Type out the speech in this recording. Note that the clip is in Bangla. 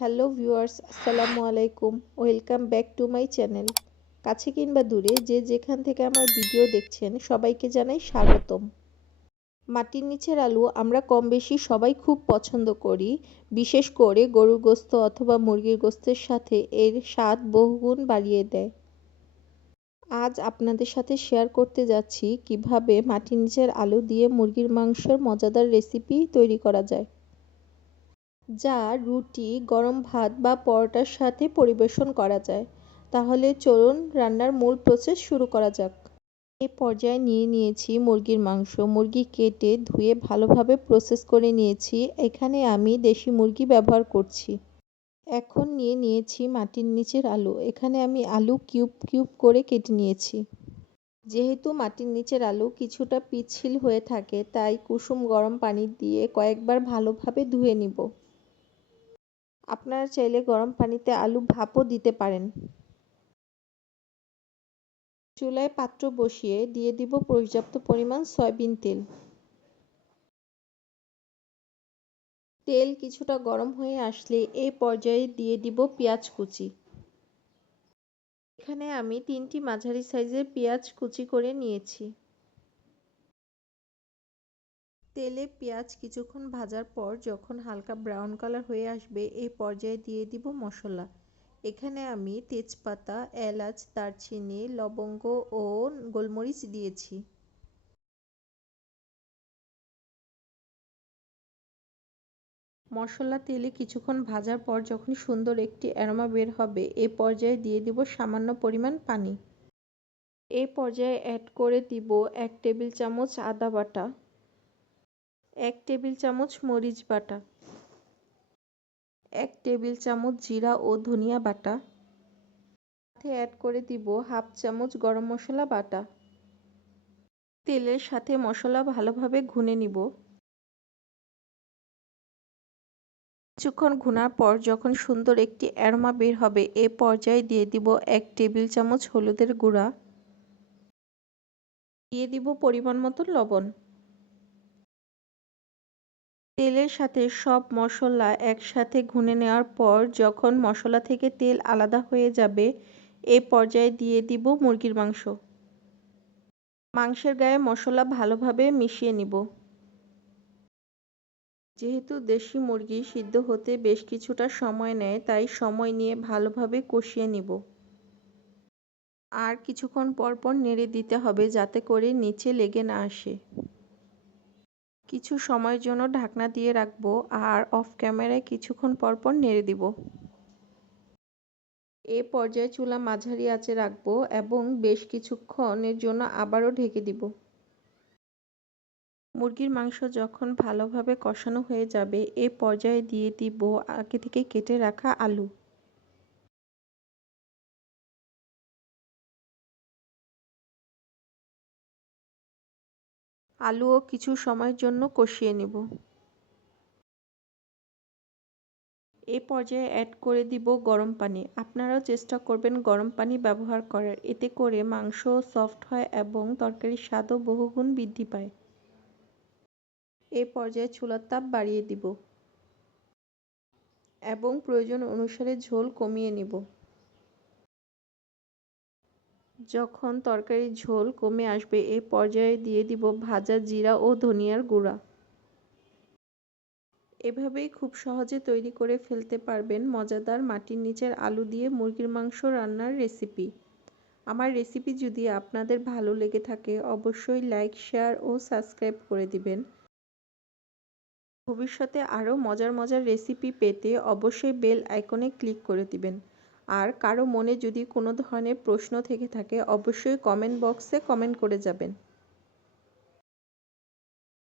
হ্যালো ভিউয়ার্স, আসসালামু আলাইকুম। Welcome back to my channel. কাছে কিংবা দূরে যে যেখান থেকে আমার ভিডিও দেখছেন সবাইকে জানাই স্বাগতম। মাটির নিচের আলু আমরা কম বেশি সবাই খুব পছন্দ করি। বিশেষ করে গরুর গোশত অথবা মুরগির গোশতের সাথে এর স্বাদ বহুগুণ বাড়িয়ে দেয়। আজ আপনাদের সাথে শেয়ার করতে যাচ্ছি কিভাবে মাটির নিচের আলু দিয়ে মুরগির মাংসের মজাদার রেসিপি তৈরি করা যায়, যা রুটি, গরম ভাত বা পরোটার সাথে পরিবেশন করা যায়। তাহলে চলুন রান্নার মূল প্রসেস শুরু করা যাক। এই পর্যায়ে নিয়ে নিয়েছি মুরগির মাংস। মুরগি কেটে ধুয়ে ভালোভাবে প্রসেস করে নিয়েছি। এখানে আমি দেশি মুরগি ব্যবহার করছি। এখন নিয়ে নিয়েছি মাটির নিচের আলু। এখানে আমি আলু কিউব কিউব করে কেটে নিয়েছি। যেহেতু মাটির নিচের আলু কিছুটা পিচ্ছিল হয়ে থাকে, তাই কুসুম গরম পানি দিয়ে কয়েকবার ভালোভাবে ধুয়ে নিব। আপনারা চাইলে গরম পানিতে আলু ভাপও দিতে পারেন। চুলায় পাত্র বসিয়ে দিয়ে দিব পর্যাপ্ত পরিমাণ সয়াবিন তেল। তেল কিছুটা গরম হয়ে আসলে এই পর্যায়ে দিয়ে দিব পেঁয়াজ কুচি। এখানে আমি 3টি মাঝারি সাইজের পেঁয়াজ কুচি করে নিয়েছি। তেলে পেঁয়াজ কিছুক্ষণ ভাজার পর যখন হালকা ব্রাউন কালার হয়ে আসবে এই পর্যায়ে দিয়ে দিব মশলা। এখানে আমি তেজপাতা, এলাচ, দারচিনি, লবঙ্গ ও গোলমরিচ দিয়েছি। মশলা তেলে কিছুক্ষণ ভাজার পর যখন সুন্দর একটি অ্যারোমা বের হবে এ পর্যায়ে দিয়ে দিব সামান্য পরিমাণ পানি। এই পর্যায়ে অ্যাড করে দিব 1 টেবিল চামচ আদা বাটা, 1 টেবিল চামচ মরিচ বাটা, 1 টেবিল চামচ জিরা ও ধনিয়া বাটা, সাথে অ্যাড করে দিব হাফ চামচ গরম মশলা বাটা। তেলের সাথে মশলা ভালোভাবে ভুনে নিব। কিছুক্ষণ ভুনার পর যখন সুন্দর একটি অ্যারোমা বের হবে এ পর্যায়ে দিয়ে দিব 1 টেবিল চামচ হলুদের গুঁড়া, দিয়ে দিব পরিমাণ মতো লবণ। তেলের সাথে সব মশলা একসাথে ভুনে নেওয়ার পর যখন মশলা থেকে তেল আলাদা হয়ে যাবে এই পর্যায়ে দিয়ে দিব মুরগির মাংস। মাংসের গায়ে মশলা ভালোভাবে মিশিয়ে নিব। যেহেতু দেশি মুরগি সিদ্ধ হতে বেশ কিছুটা সময় নেয়, তাই সময় নিয়ে ভালোভাবে কষিয়ে নিব। আর কিছুক্ষণ পর পর নেড়ে দিতে হবে যাতে করে নিচে লেগে না আসে। কিছু সময়ের জন্য ঢাকনা দিয়ে রাখবো আর অফ ক্যামেরায় কিছুক্ষণ পর পর নেড়ে দিব। এ পর্যায়ে চুলা মাঝারি আঁচে রাখবো এবং বেশ কিছুক্ষণের জন্য আবারও ঢেকে দিব। মুরগির মাংস যখন ভালোভাবে কষানো হয়ে যাবে এ পর্যায়ে দিয়ে দিব আগে থেকে কেটে রাখা আলু। আলুও কিছু সময়ের জন্য কষিয়ে নেব। এ পর্যায়ে অ্যাড করে দিব গরম পানি। আপনারাও চেষ্টা করবেন গরম পানি ব্যবহার করার, এতে করে মাংস সফট হয় এবং তরকারির স্বাদও বহুগুণ বৃদ্ধি পায়। এ পর্যায়ে চুলার তাপ বাড়িয়ে দিব এবং প্রয়োজন অনুসারে ঝোল কমিয়ে নিব। যখন তরকারির ঝোল কমে আসবে এ পর্যায়ে দিয়ে দিব ভাজা জিরা ও ধনিয়ার গুঁড়া। এভাবেই খুব সহজে তৈরি করে ফেলতে পারবেন মজাদার মাটির নিচের আলু দিয়ে মুরগির মাংস রান্নার রেসিপি। আমার রেসিপি যদি আপনাদের ভালো লেগে থাকে অবশ্যই লাইক, শেয়ার ও সাবস্ক্রাইব করে দিবেন। ভবিষ্যতে আরও মজার মজার রেসিপি পেতে অবশ্যই বেল আইকনে ক্লিক করে দিবেন। আর কারো মনে যদি কোনো ধরনের প্রশ্ন থেকে থাকে অবশ্যই কমেন্ট বক্সে কমেন্ট করে যাবেন।